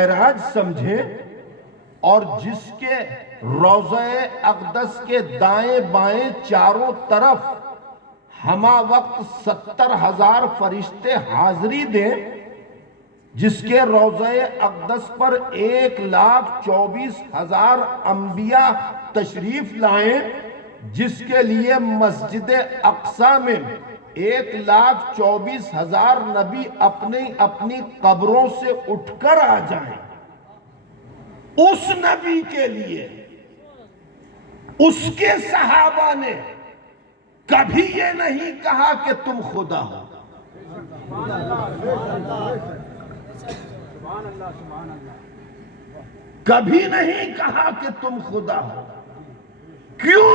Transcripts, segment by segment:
معراج سمجھیں اور جس کے روضہ اقدس کے دائیں بائیں چاروں طرف ہما وقت 70,000 فرشتے حاضری دیں، جس کے روضہ اقدس پر 1,24,000 انبیاء تشریف لائیں، جس کے لیے مسجد اقصی میں 1,24,000 نبی اپنی اپنی قبروں سے اٹھ کر آ جائیں، اس نبی کے لیے اس کے صحابہ نے کبھی یہ نہیں کہا کہ تم خدا ہو۔ کبھی نہیں کہا کہ تم خدا ہو۔ کیوں؟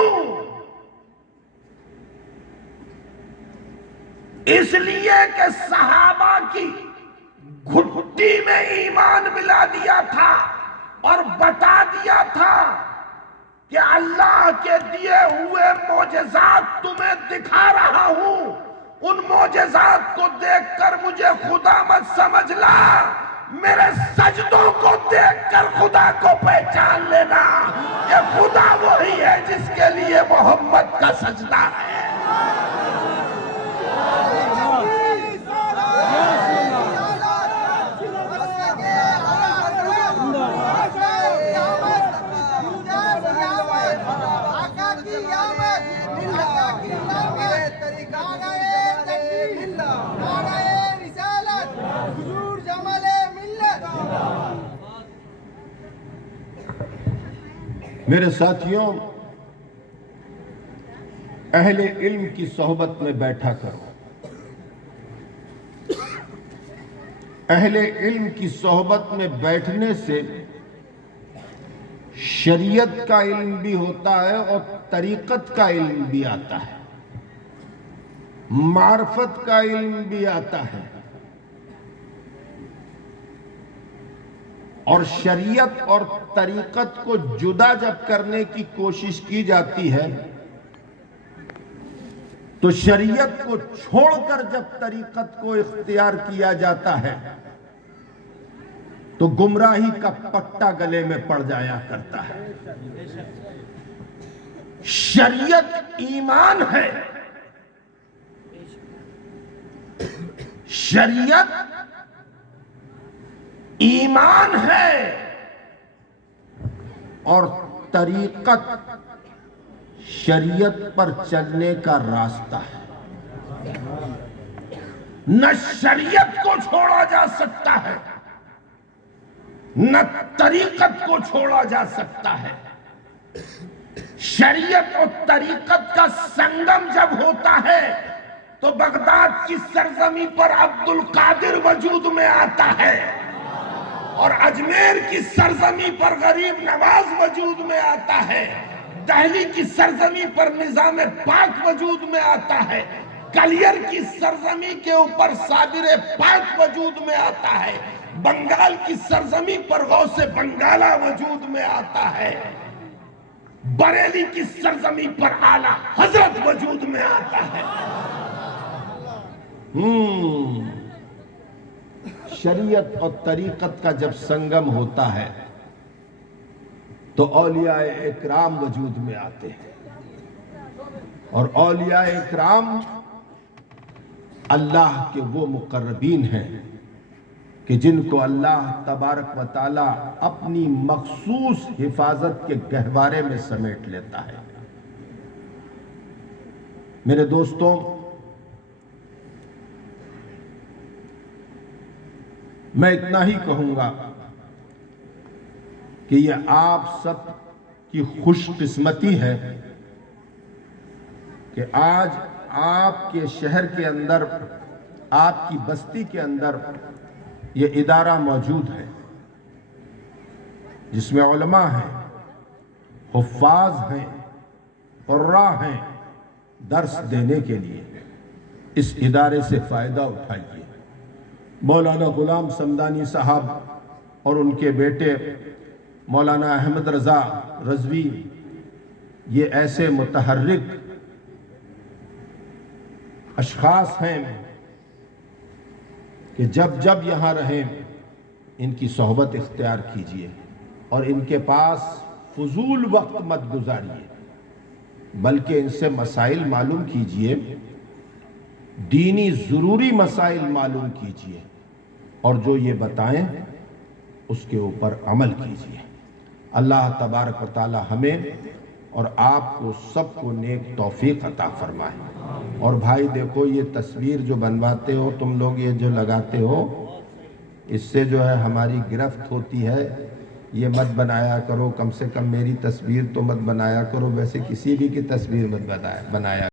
اس لیے کہ صحابہ کی گھٹی میں ایمان ملا دیا تھا اور بتا دیا تھا کہ اللہ کے دیے ہوئے معجزات تمہیں دکھا رہا ہوں، ان معجزات کو دیکھ کر مجھے خدا مت سمجھ لا، میرے سجدوں کو دیکھ کر خدا کو پہچان لینا، یہ خدا وہی ہے جس کے لیے محمد کا سجدہ ہے۔ میرے ساتھیوں، اہل علم کی صحبت میں بیٹھا کرو۔ اہل علم کی صحبت میں بیٹھنے سے شریعت کا علم بھی ہوتا ہے اور طریقت کا علم بھی آتا ہے، معرفت کا علم بھی آتا ہے، اور شریعت اور طریقت کو جدا جب کرنے کی کوشش کی جاتی ہے تو شریعت کو چھوڑ کر جب طریقت کو اختیار کیا جاتا ہے تو گمراہی کا پٹا گلے میں پڑ جایا کرتا ہے۔ شریعت ایمان ہے، شریعت ایمان ہے، اور طریقت شریعت پر چلنے کا راستہ ہے۔ نہ شریعت کو چھوڑا جا سکتا ہے، نہ طریقت کو چھوڑا جا سکتا ہے۔ شریعت اور طریقت کا سنگم جب ہوتا ہے تو بغداد کی سرزمین پر عبد القادر وجود میں آتا ہے، اور اجمیر کی سرزمین پر غریب نواز وجود میں آتا ہے، دہلی کی سرزمین پر نظام پاک وجود میں آتا ہے، کلیر کی سرزمین کے اوپر صابر پاک وجود میں آتا ہے، بنگال کی سرزمین پر غوث بنگالہ وجود میں آتا ہے، بریلی کی سرزمین پر اعلیٰ حضرت وجود میں آتا ہے۔ شریعت اور طریقت کا جب سنگم ہوتا ہے تو اولیاء اکرام وجود میں آتے ہیں، اور اولیاء اکرام اللہ کے وہ مقربین ہیں کہ جن کو اللہ تبارک و تعالی اپنی مخصوص حفاظت کے گہوارے میں سمیٹ لیتا ہے۔ میرے دوستوں، میں اتنا ہی کہوں گا کہ یہ آپ سب کی خوش قسمتی ہے کہ آج آپ کے شہر کے اندر، آپ کی بستی کے اندر یہ ادارہ موجود ہے جس میں علماء ہیں، حفاظ ہیں، قراء ہیں، درس دینے کے لیے اس ادارے سے فائدہ اٹھائیے۔ مولانا غلام سمدانی صاحب اور ان کے بیٹے مولانا احمد رضا رضوی یہ ایسے متحرک اشخاص ہیں کہ جب جب یہاں رہیں ان کی صحبت اختیار کیجئے اور ان کے پاس فضول وقت مت گزاریے، بلکہ ان سے مسائل معلوم کیجئے، دینی ضروری مسائل معلوم کیجئے، اور جو یہ بتائیں اس کے اوپر عمل کیجئے۔ اللہ تبارک و تعالی ہمیں اور آپ کو سب کو نیک توفیق عطا فرمائے۔ اور بھائی دیکھو، یہ تصویر جو بنواتے ہو تم لوگ، یہ جو لگاتے ہو، اس سے جو ہے ہماری گرفت ہوتی ہے، یہ مت بنایا کرو، کم سے کم میری تصویر تو مت بنایا کرو، ویسے کسی بھی کی تصویر مت بنایا